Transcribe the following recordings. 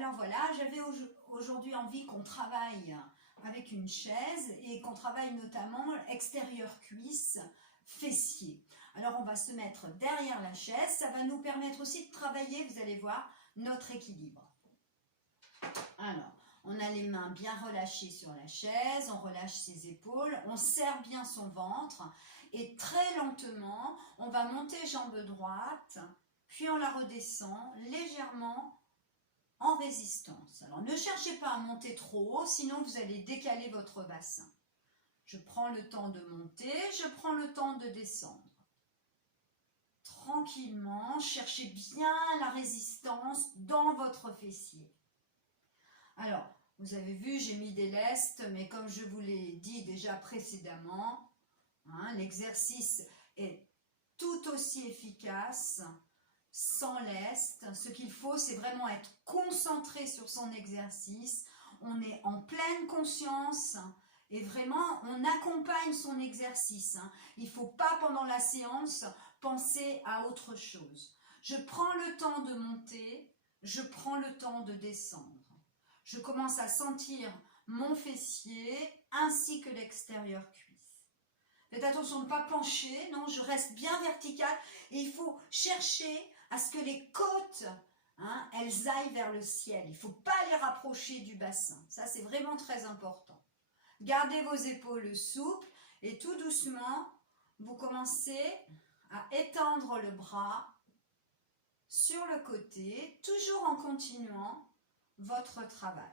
Alors voilà, j'avais aujourd'hui envie qu'on travaille avec une chaise et qu'on travaille notamment extérieur cuisse, fessier. Alors on va se mettre derrière la chaise, ça va nous permettre aussi de travailler, vous allez voir, notre équilibre. Alors, on a les mains bien relâchées sur la chaise, on relâche ses épaules, on serre bien son ventre et très lentement, on va monter jambe droite, puis on la redescend légèrement en résistance. Alors ne cherchez pas à monter trop haut, sinon vous allez décaler votre bassin. Je prends le temps de monter, je prends le temps de descendre. Tranquillement, cherchez bien la résistance dans votre fessier. Alors, vous avez vu, j'ai mis des lestes, mais comme je vous l'ai dit déjà précédemment, l'exercice est tout aussi efficace sans lest. Ce qu'il faut, c'est vraiment être concentré sur son exercice. On est en pleine conscience et vraiment, on accompagne son exercice. Il ne faut pas, pendant la séance, penser à autre chose. Je prends le temps de monter, je prends le temps de descendre. Je commence à sentir mon fessier ainsi que l'extérieur cuisse. Faites attention de ne pas pencher, non, je reste bien verticale et il faut chercher à ce que les côtes, elles aillent vers le ciel. Il ne faut pas les rapprocher du bassin. Ça, c'est vraiment très important. Gardez vos épaules souples et tout doucement, vous commencez à étendre le bras sur le côté, toujours en continuant votre travail.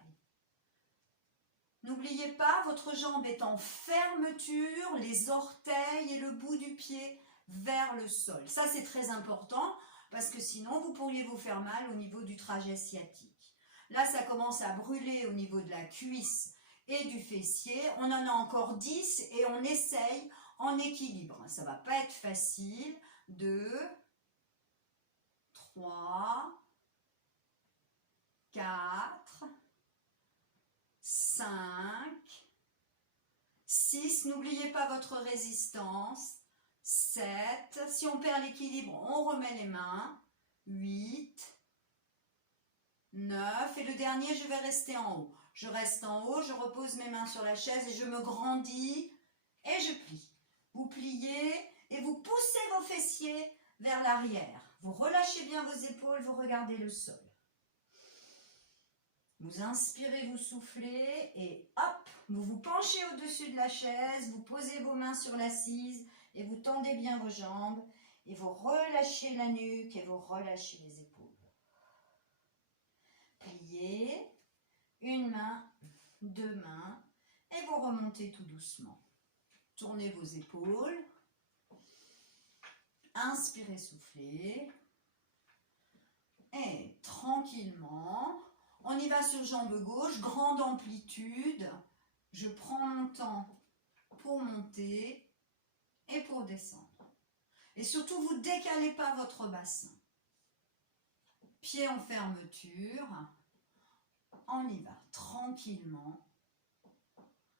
N'oubliez pas, votre jambe est en fermeture, les orteils et le bout du pied vers le sol. Ça, c'est très important parce que sinon, vous pourriez vous faire mal au niveau du trajet sciatique. Là, ça commence à brûler au niveau de la cuisse et du fessier. On en a encore 10 et on essaye en équilibre. Ça ne va pas être facile. 2, 3, 4, 5, 6, n'oubliez pas votre résistance, 7, si on perd l'équilibre, on remet les mains, 8, 9, et le dernier, je vais rester en haut. Je reste en haut, je repose mes mains sur la chaise et je me grandis et je plie. Vous pliez et vous poussez vos fessiers vers l'arrière. Vous relâchez bien vos épaules, vous regardez le sol. Vous inspirez, vous soufflez et hop, vous vous penchez au-dessus de la chaise, vous posez vos mains sur l'assise et vous tendez bien vos jambes et vous relâchez la nuque et vous relâchez les épaules. Pliez, une main, 2 mains et vous remontez tout doucement. Tournez vos épaules, inspirez, soufflez et tranquillement, on y va sur jambe gauche, grande amplitude. Je prends mon temps pour monter et pour descendre. Et surtout, vous ne décalez pas votre bassin. Pieds en fermeture. On y va tranquillement.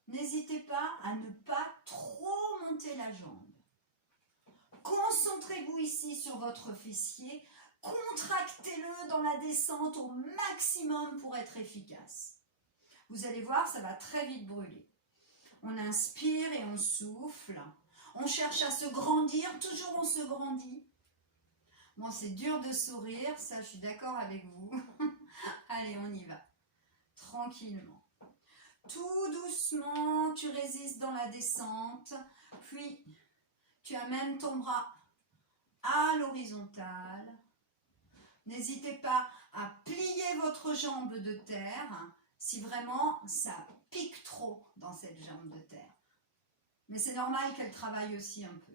N'hésitez pas à ne pas trop monter la jambe. Concentrez-vous ici sur votre fessier. Contractez-le dans la descente au maximum pour être efficace. Vous allez voir, ça va très vite brûler. On inspire et on souffle. On cherche à se grandir, toujours on se grandit. Bon, c'est dur de sourire, ça je suis d'accord avec vous. Allez, on y va. Tranquillement. Tout doucement, tu résistes dans la descente. Puis, tu amènes ton bras à l'horizontale. N'hésitez pas à plier votre jambe de terre si vraiment ça pique trop dans cette jambe de terre. Mais c'est normal qu'elle travaille aussi un peu.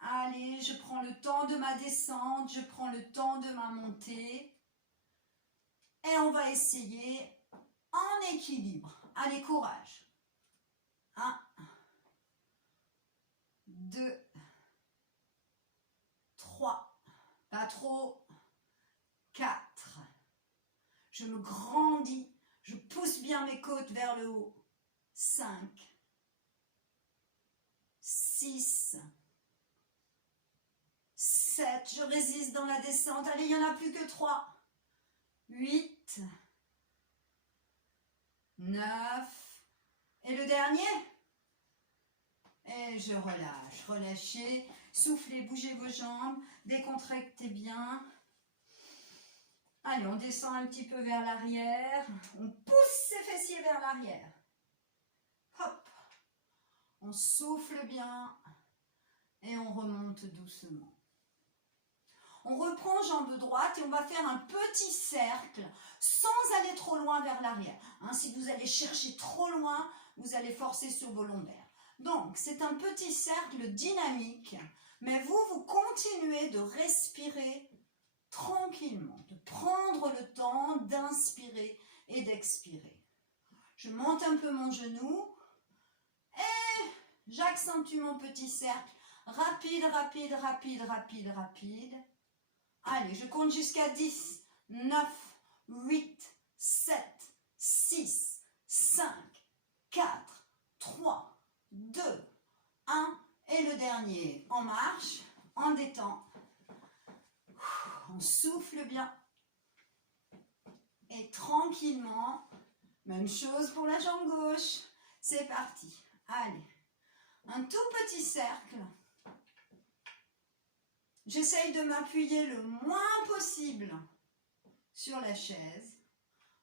Allez, je prends le temps de ma descente, je prends le temps de ma montée. Et on va essayer en équilibre. Allez, courage. 1, 2, 3, pas trop. 4, je me grandis, je pousse bien mes côtes vers le haut. 5, 6, 7, je résiste dans la descente. Allez, il n'y en a plus que 3. 8, 8, 9, et le dernier. Et je relâche, relâchez, soufflez, bougez vos jambes, décontractez bien. Allez, on descend un petit peu vers l'arrière, on pousse ses fessiers vers l'arrière. Hop, on souffle bien et on remonte doucement. On reprend jambe droite et on va faire un petit cercle sans aller trop loin vers l'arrière. Si vous allez chercher trop loin, vous allez forcer sur vos lombaires. Donc, c'est un petit cercle dynamique, mais vous continuez de respirer tranquillement, de prendre le temps d'inspirer et d'expirer. Je monte un peu mon genou et j'accentue mon petit cercle. Rapide, rapide, rapide, rapide, rapide. Allez, je compte jusqu'à 10, 9, 8, 7, 6, 5, 4, 3, 2, 1 et le dernier. En marche, en détend. On souffle bien. Et tranquillement, même chose pour la jambe gauche. C'est parti. Allez, un tout petit cercle. J'essaye de m'appuyer le moins possible sur la chaise.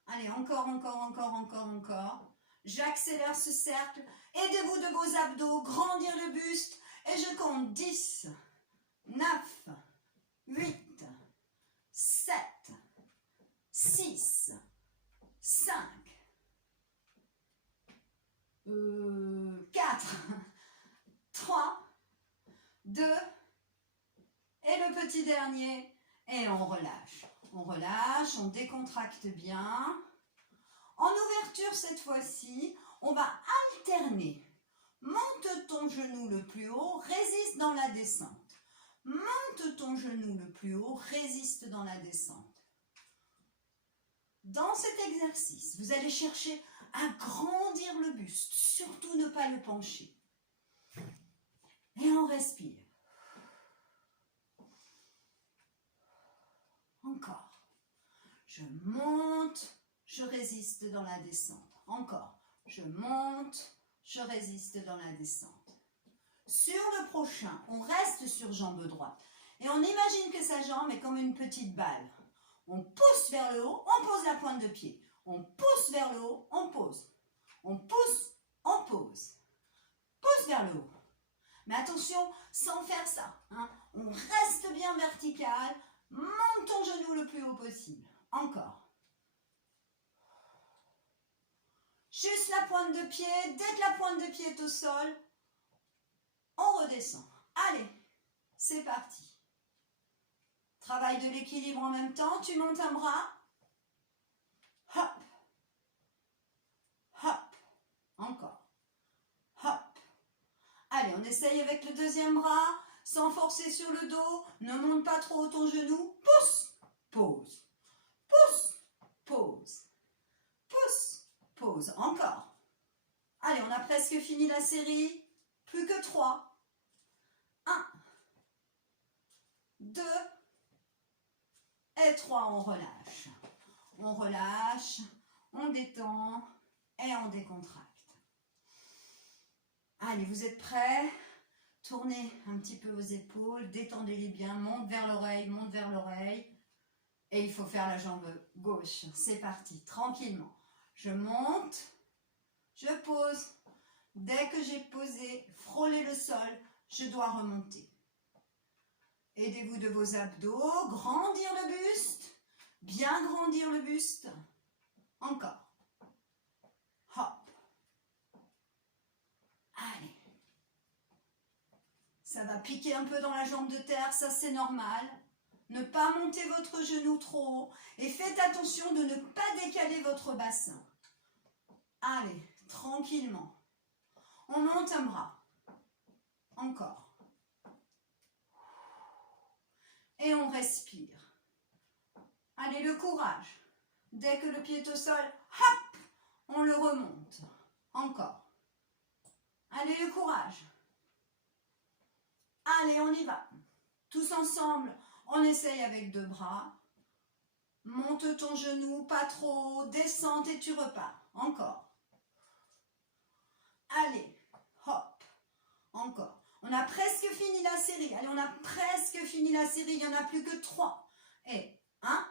Allez, encore, encore, encore, encore, encore. J'accélère ce cercle. Aidez-vous de vos abdos, grandir le buste. Et je compte 10, 9, 8, 7, 6, 5, 4, 3, 2, et le petit dernier, et on relâche. On relâche, on décontracte bien. En ouverture cette fois-ci, on va alterner. Monte ton genou le plus haut, résiste dans la descente. Monte ton genou le plus haut, résiste dans la descente. Dans cet exercice, vous allez chercher à grandir le buste, surtout ne pas le pencher. Et on respire. Encore. Je monte, je résiste dans la descente. Encore. Je monte, je résiste dans la descente. Sur le prochain, on reste sur jambe droite. Et on imagine que sa jambe est comme une petite balle. On pousse vers le haut, on pose la pointe de pied. On pousse vers le haut, on pose. On pousse, on pose. Pousse vers le haut. Mais attention, sans faire ça. On reste bien vertical. Monte ton genou le plus haut possible. Encore. Juste la pointe de pied. Dès que la pointe de pied est au sol, on redescend. Allez, c'est parti. Travail de l'équilibre en même temps. Tu montes un bras. Hop. Hop. Encore. Hop. Allez, on essaye avec le deuxième bras. Sans forcer sur le dos. Ne monte pas trop ton genou. Pousse. Pose. Pousse. Pose. Pousse. Pose. Encore. Allez, on a presque fini la série. Plus que 3. 1, 2 et 3. On relâche. On relâche. On détend et on décontracte. Allez, vous êtes prêts? Tournez un petit peu vos épaules, détendez-les bien, monte vers l'oreille, monte vers l'oreille. Et il faut faire la jambe gauche. C'est parti, tranquillement. Je monte, je pose. Dès que j'ai posé, frôlé le sol, je dois remonter. Aidez-vous de vos abdos, grandir le buste, bien grandir le buste. Encore. Hop. Allez. Ça va piquer un peu dans la jambe de terre, ça c'est normal. Ne pas monter votre genou trop haut et faites attention de ne pas décaler votre bassin. Allez, tranquillement. On monte un bras. Encore. Et on respire. Allez, le courage. Dès que le pied est au sol, hop, on le remonte. Encore. Allez, le courage. Allez, on y va. Tous ensemble, on essaye avec 2 bras. Monte ton genou, pas trop, descente et tu repars. Encore. Allez, hop, encore. On a presque fini la série. Allez, on a presque fini la série. Il n'y en a plus que 3. Et 1,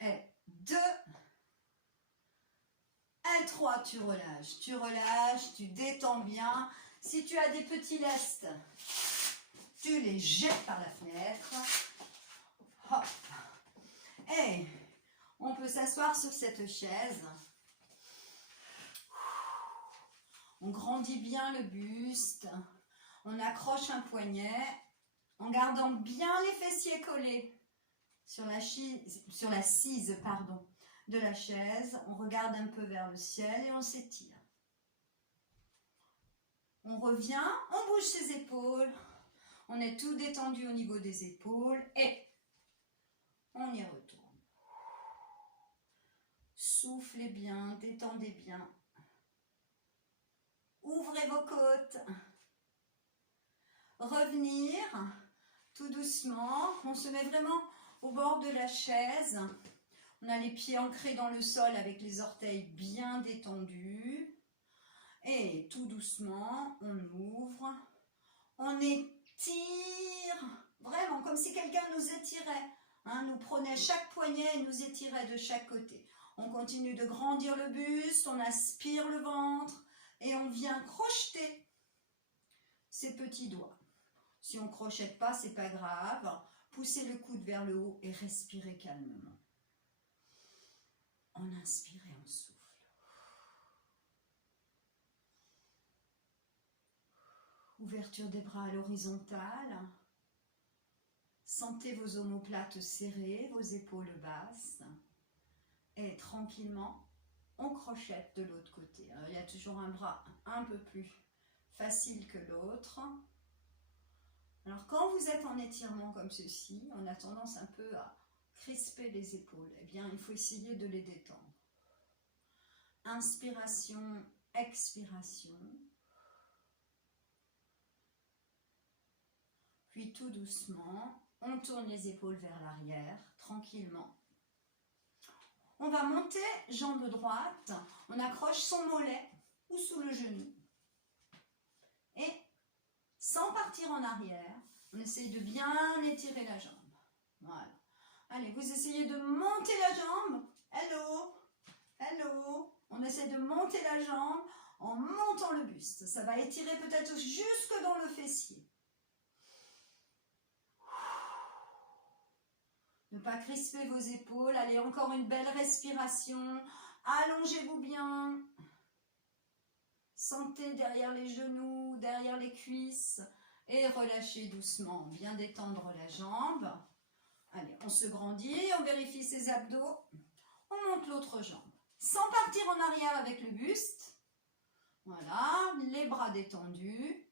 et 2, et 3. Tu relâches, tu détends bien. Si tu as des petits lestes, tu les jettes par la fenêtre. Hop. Et on peut s'asseoir sur cette chaise. On grandit bien le buste. On accroche un poignet en gardant bien les fessiers collés sur la cise de la chaise. On regarde un peu vers le ciel et on s'étire. On revient, on bouge ses épaules. On est tout détendu au niveau des épaules et on y retourne. Soufflez bien, détendez bien. Ouvrez vos côtes. Revenir tout doucement. On se met vraiment au bord de la chaise. On a les pieds ancrés dans le sol avec les orteils bien détendus. Et tout doucement, on ouvre. On étire. Vraiment, comme si quelqu'un nous étirait. Nous prenait chaque poignet et nous étirait de chaque côté. On continue de grandir le buste. On aspire le ventre. Et on vient crocheter ses petits doigts. Si on ne crochette pas, c'est pas grave. Poussez le coude vers le haut et respirez calmement. On inspire et on souffle. Ouverture des bras à l'horizontale. Sentez vos omoplates serrées, vos épaules basses. Et tranquillement, on crochette de l'autre côté. Alors, il y a toujours un bras un peu plus facile que l'autre. Alors, quand vous êtes en étirement comme ceci, on a tendance un peu à crisper les épaules. Eh bien, il faut essayer de les détendre. Inspiration, expiration. Puis tout doucement, on tourne les épaules vers l'arrière, tranquillement. On va monter jambe droite, on accroche son mollet ou sous le genou. Et sans partir en arrière, on essaye de bien étirer la jambe. Voilà. Allez, vous essayez de monter la jambe. Hello, hello. On essaie de monter la jambe en montant le buste. Ça va étirer peut-être jusque dans le fessier. Ne pas crisper vos épaules. Allez, encore une belle respiration. Allongez-vous bien. Sentez derrière les genoux, derrière les cuisses. Et relâchez doucement. Bien détendre la jambe. Allez, on se grandit. On vérifie ses abdos. On monte l'autre jambe. Sans partir en arrière avec le buste. Voilà, les bras détendus.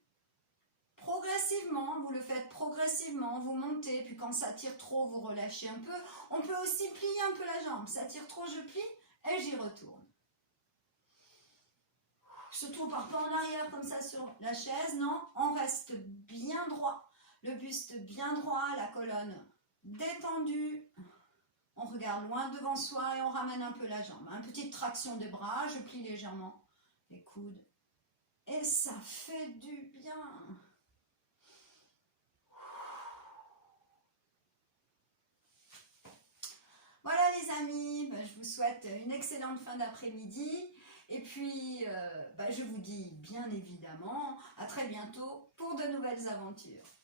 Progressivement, vous le faites progressivement, vous montez, puis quand ça tire trop, vous relâchez un peu. On peut aussi plier un peu la jambe. Ça tire trop, je plie et j'y retourne. Surtout, on ne part pas en arrière comme ça sur la chaise, non, on reste bien droit. Le buste bien droit, la colonne détendue. On regarde loin devant soi et on ramène un peu la jambe. Une petite traction des bras, je plie légèrement les coudes. Et ça fait du bien. Voilà les amis, je vous souhaite une excellente fin d'après-midi. Et puis, je vous dis bien évidemment à très bientôt pour de nouvelles aventures.